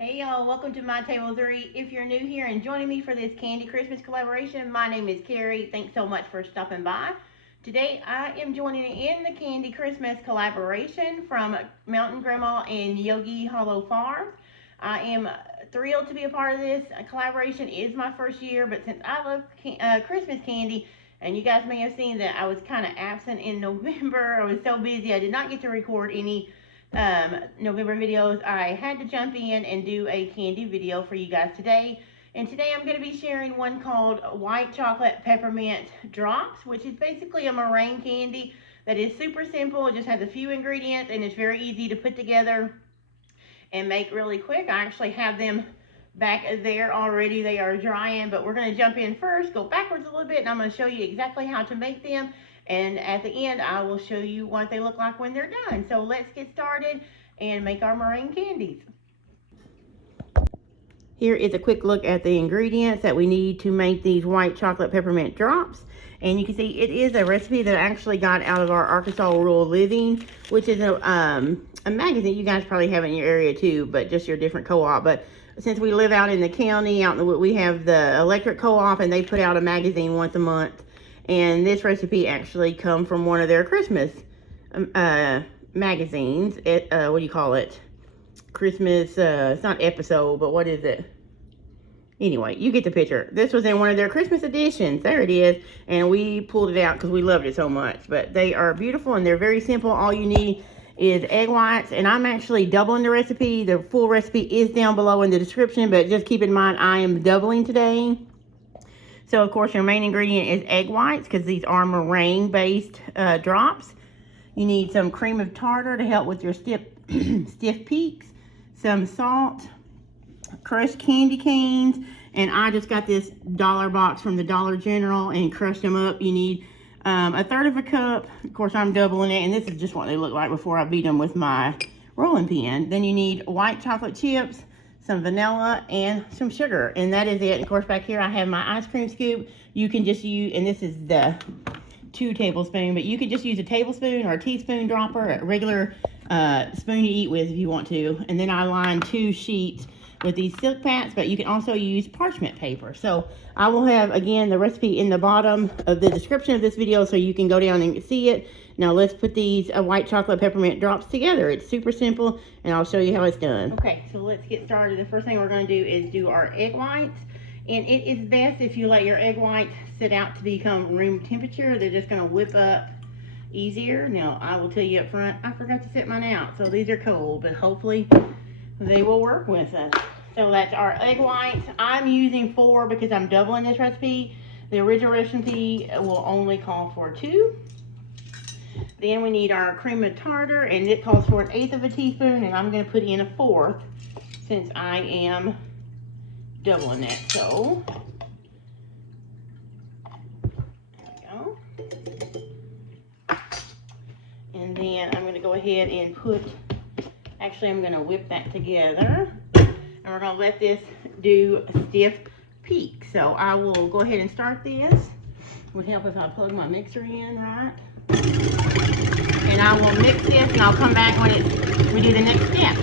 Hey y'all, welcome to my table 3. If you're new here and joining me for this candy Christmas collaboration, my name is Carrie. Thanks so much for stopping by. Today I am joining in the candy Christmas collaboration from Mountain Grandma and Yogi Hollow Farms. I am thrilled to be a part of this collaboration. It is my first year, but since I love Christmas candy, and you guys may have seen that I was kind of absent in November. I was so busy I did not get to record any November videos. I had to jump in and do a candy video for you guys today. And today I'm going to be sharing one called White Chocolate Peppermint Drops, which is basically a meringue candy that is super simple. It just has a few ingredients and it's very easy to put together and make really quick. I actually have them back there already. They are drying, but we're going to jump in first, go backwards a little bit, and I'm going to show you exactly how to make them. And at the end, I will show you what they look like when they're done. So let's get started and make our meringue candies. Here is a quick look at the ingredients that we need to make these white chocolate peppermint drops. And you can see it is a recipe that I actually got out of our Arkansas Rural Living, which is a magazine you guys probably have in your area too, but just your different co-op. But since we live out in the county, we have the electric co-op, and they put out a magazine once a month. And this recipe actually come from one of their Christmas magazines. What do you call it? Christmas, it's not episode, but what is it? Anyway, you get the picture. This was in one of their Christmas editions. There it is. And we pulled it out because we loved it so much. But they are beautiful and they're very simple. All you need is egg whites. And I'm actually doubling the recipe. The full recipe is down below in the description. But just keep in mind, I am doubling today. So, of course, your main ingredient is egg whites because these are meringue-based drops. You need some cream of tartar to help with your stiff peaks, some salt, crushed candy canes, and I just got this dollar box from the Dollar General and crushed them up. You need a third of a cup. Of course, I'm doubling it, and this is just what they look like before I beat them with my rolling pin. Then you need white chocolate chips, some vanilla, and some sugar, and that is it. And of course, back here I have my ice cream scoop. You can just use, and this is the 2 tablespoons, but you could just use a tablespoon or a teaspoon dropper, a regular spoon you eat with if you want to. And then I line 2 sheets with these silk pads, but you can also use parchment paper. So I will have, again, the recipe in the bottom of the description of this video so you can go down and see it. Now let's put these white chocolate peppermint drops together. It's super simple, and I'll show you how it's done. Okay, so let's get started. The first thing we're going to do is do our egg whites. And it is best if you let your egg whites sit out to become room temperature. They're just going to whip up easier. Now, I will tell you up front, I forgot to set mine out. So these are cold, but hopefully they will work with us. So that's our egg whites. I'm using 4 because I'm doubling this recipe. The original recipe will only call for 2. Then we need our cream of tartar, and it calls for 1/8 of a teaspoon, and I'm going to put in 1/4 since I am doubling that. So there we go. And then I'm going to go ahead and put, actually I'm going to whip that together, and we're going to let this do a stiff peak. So I will go ahead and start this. It would help if I plug my mixer in, right? And I will mix this, and I'll come back when we do the next step.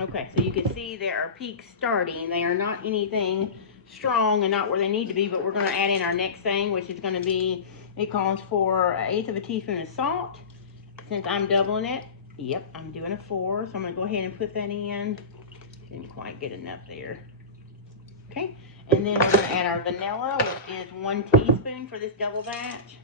Okay, so you can see there are peaks starting. They are not anything strong and not where they need to be, but we're going to add in our next thing, which is going to be, it calls for 1/8 of a teaspoon of salt. Since I'm doubling it, yep, I'm doing a 4, so I'm going to go ahead and put that in. Didn't quite get enough there. Okay, and then we're going to add our vanilla, which is 1 teaspoon for this double batch.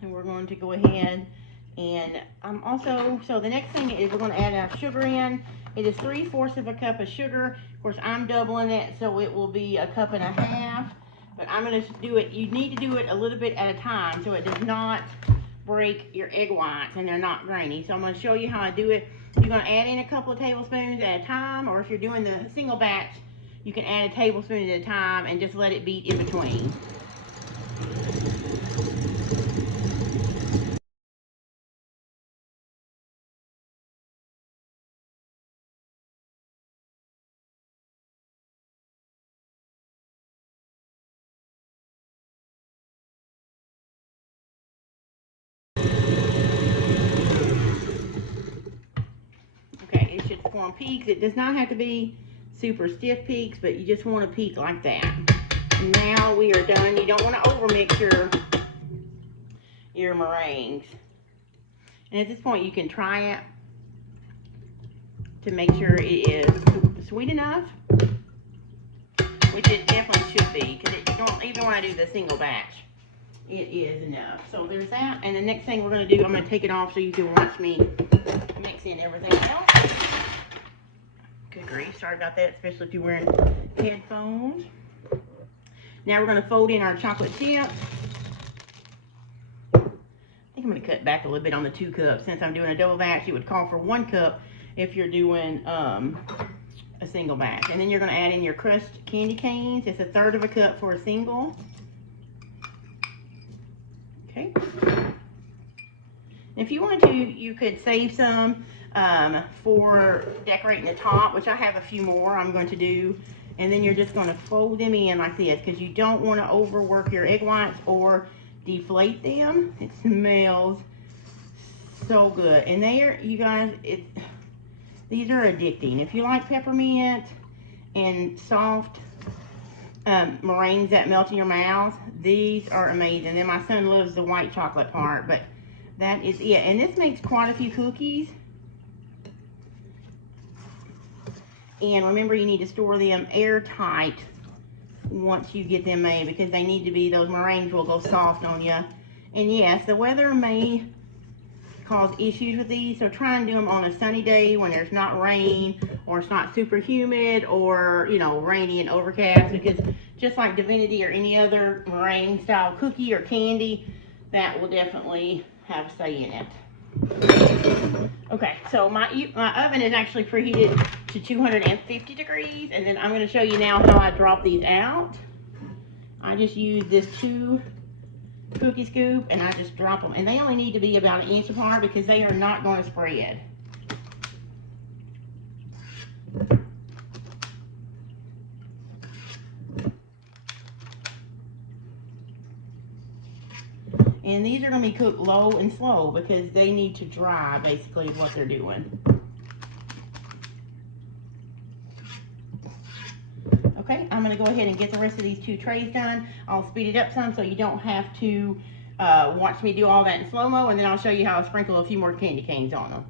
And we're going to go ahead and so the next thing is we're going to add our sugar in. It is 3/4 of a cup of sugar. Of course, I'm doubling it, so it will be 1.5 cups. But I'm going to do it, you need to do it a little bit at a time so it does not break your egg whites and they're not grainy. So I'm going to show you how I do it. You're going to add in a couple of tablespoons at a time, or if you're doing the single batch, You can add a tablespoon at a time and just let it beat in between. Okay, it should form peaks. It does not have to be super stiff peaks, but you just want a peak like that. Now we are done. You don't want to overmix your meringues. And at this point, you can try it to make sure it is sweet enough, which it definitely should be, because even when I do the single batch, it is enough. So there's that. And the next thing we're going to do, I'm going to take it off so you can watch me mix in everything else. Good grief, sorry about that, especially if you're wearing headphones. Now we're going to fold in our chocolate chips. I think I'm going to cut back a little bit on the 2 cups. Since I'm doing a double batch, it would call for 1 cup if you're doing a single batch. And then you're going to add in your crushed candy canes. It's 1/3 cup for a single. Okay. If you wanted to, you could save some for decorating the top, which I have a few more I'm going to do. And then you're just going to fold them in like this, because you don't want to overwork your egg whites or deflate them. It smells so good. And you guys, these are addicting. If you like peppermint and soft meringues that melt in your mouth, these are amazing. Then my son loves the white chocolate part, but that is it. And this makes quite a few cookies. And remember, you need to store them airtight once you get them made, because they need to be, those meringues will go soft on you. And yes, the weather may cause issues with these, so try and do them on a sunny day when there's not rain, or it's not super humid, or, you know, rainy and overcast, because just like Divinity or any other meringue style cookie or candy, that will definitely have a say in it. Okay, so my oven is actually preheated to 250 degrees, and then I'm going to show you now how I drop these out. I just use this 2 cookie scoop, and I just drop them, and they only need to be about 1 inch apart because they are not going to spread. And these are going to be cooked low and slow because they need to dry, basically, is what they're doing. Okay, I'm going to go ahead and get the rest of these 2 trays done. I'll speed it up some so you don't have to watch me do all that in slow-mo, and then I'll show you how I sprinkle a few more candy canes on them.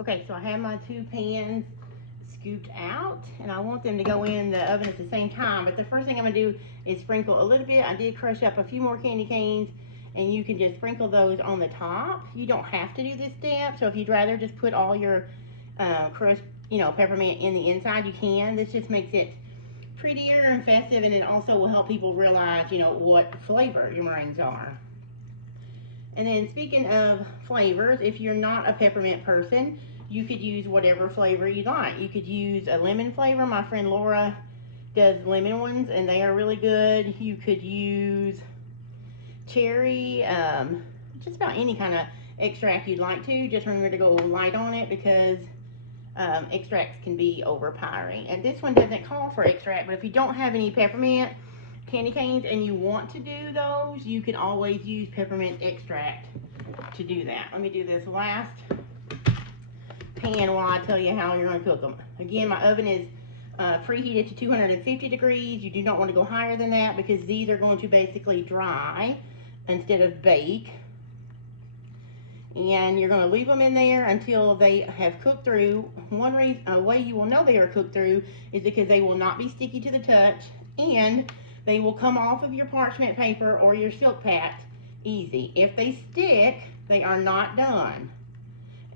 Okay, so I have my 2 pans scooped out, and I want them to go in the oven at the same time. But the first thing I'm going to do is sprinkle a little bit. I did crush up a few more candy canes, and you can just sprinkle those on the top. You don't have to do this step, so if you'd rather just put all your crushed, peppermint in the inside, you can. This just makes it prettier and festive, and it also will help people realize, what flavor your meringues are. And then speaking of flavors, if you're not a peppermint person, you could use whatever flavor you like. You could use a lemon flavor. My friend Laura does lemon ones, and they are really good. You could use cherry, just about any kind of extract you'd like to. Just remember to go light on it, because extracts can be overpowering. And this one doesn't call for extract, but if you don't have any peppermint candy canes and you want to do those, you can always use peppermint extract to do that. Let me do this last pan while I tell you how you're going to cook them. Again, my oven is preheated to 250 degrees. You do not want to go higher than that, because these are going to basically dry instead of bake. And you're going to leave them in there until they have cooked through. One way you will know they are cooked through is because they will not be sticky to the touch, and they will come off of your parchment paper or your silk pack easy. If they stick, they are not done.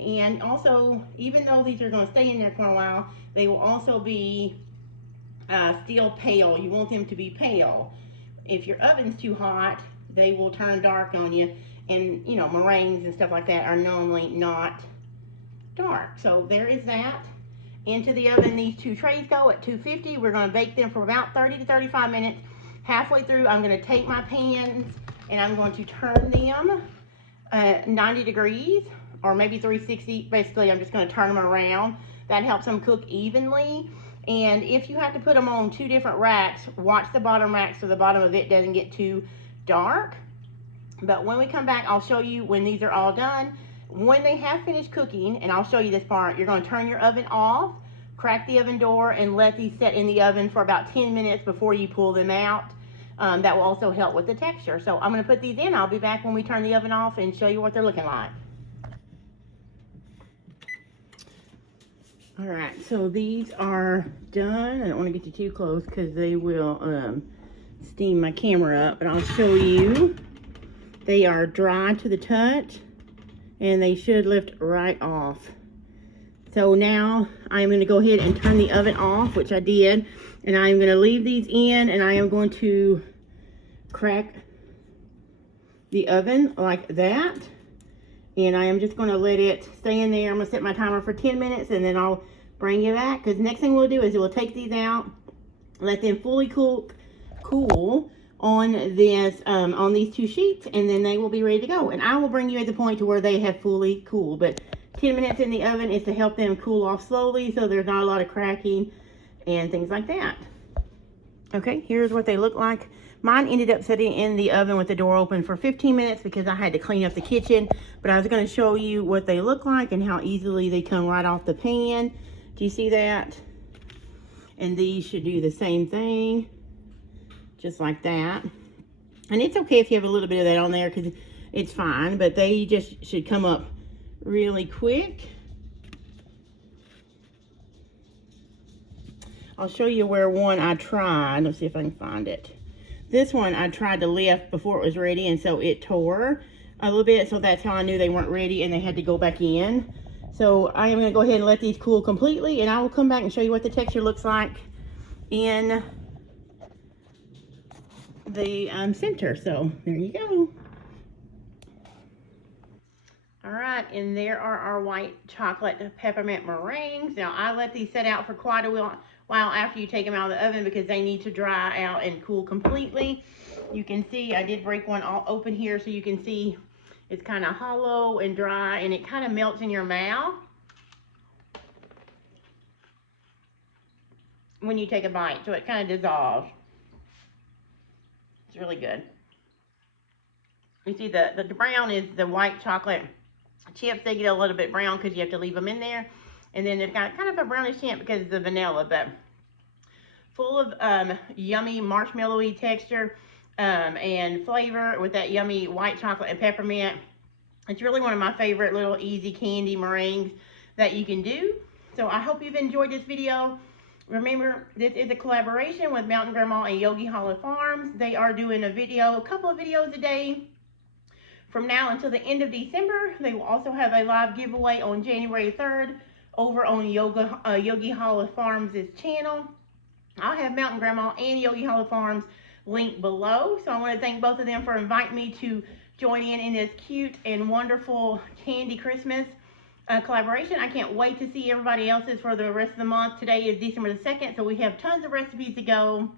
And also, even though these are going to stay in there for a while, they will also be still pale. You want them to be pale. If your oven's too hot, they will turn dark on you. And, you know, meringues and stuff like that are normally not dark. So there is that. Into the oven, these two trays go at 250. We're going to bake them for about 30 to 35 minutes. Halfway through, I'm going to take my pans and I'm going to turn them 90 degrees or maybe 360. Basically, I'm just going to turn them around. That helps them cook evenly. And if you have to put them on two different racks, watch the bottom rack so the bottom of it doesn't get too dark. But when we come back, I'll show you when these are all done. When they have finished cooking, and I'll show you this part, you're going to turn your oven off, crack the oven door, and let these set in the oven for about 10 minutes before you pull them out. That will also help with the texture. So I'm going to put these in. I'll be back when we turn the oven off and show you what they're looking like. All right, so these are done. I don't want to get you too close because they will steam my camera up, but I'll show you. They are dry to the touch and they should lift right off. So now I'm going to go ahead and turn the oven off, which I did, and I'm going to leave these in, and I am going to crack the oven like that, and I am just going to let it stay in there. I'm going to set my timer for 10 minutes and then I'll bring it back, because next thing we'll do is we'll take these out, let them fully cool on this on these two sheets, and then they will be ready to go. And I will bring you at the point to where they have fully cooled. But 10 minutes in the oven is to help them cool off slowly so there's not a lot of cracking and things like that. Okay, here's what they look like. Mine ended up sitting in the oven with the door open for 15 minutes because I had to clean up the kitchen. But I was going to show you what they look like and how easily they come right off the pan. Do you see that? And these should do the same thing, just like that. And it's okay if you have a little bit of that on there because it's fine, but they just should come up really quick. I'll show you where one I tried. Let's see if I can find it. This one I tried to lift before it was ready, and so it tore a little bit, so that's how I knew they weren't ready and they had to go back in. So I am going to go ahead and let these cool completely, and I will come back and show you what the texture looks like in the center. So there you go. All right, and there are our white chocolate peppermint meringues. Now I let these set out for quite a while after you take them out of the oven because they need to dry out and cool completely. You can see I did break one all open here, so you can see it's kind of hollow and dry, and it kind of melts in your mouth when you take a bite, so it kind of dissolves. It's really good. You see the brown is the white chocolate chips. They get a little bit brown because you have to leave them in there. And then they've got kind of a brownish tint because of the vanilla, but full of yummy marshmallowy texture and flavor with that yummy white chocolate and peppermint. It's really one of my favorite little easy candy meringues that you can do. So I hope you've enjoyed this video. Remember, this is a collaboration with Mountain Grandma and Yogi Hollow Farms. They are doing a couple of videos a day from now until the end of December. They will also have a live giveaway on January 3rd over on Yogi Hollow Farms' channel. I'll have Mountain Grandma and Yogi Hollow Farms linked below. So I want to thank both of them for inviting me to join in this cute and wonderful candy Christmas collaboration. I can't wait to see everybody else's for the rest of the month. Today is December the 2nd, so we have tons of recipes to go.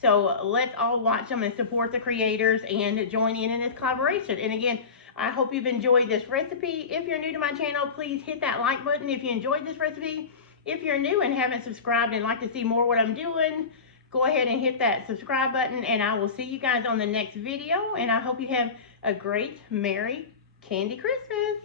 So let's all watch them and support the creators and join in this collaboration. And again, I hope you've enjoyed this recipe. If you're new to my channel, please hit that like button if you enjoyed this recipe. If you're new and haven't subscribed and like to see more what I'm doing, go ahead and hit that subscribe button, and I will see you guys on the next video. And I hope you have a great, Merry Candy Christmas.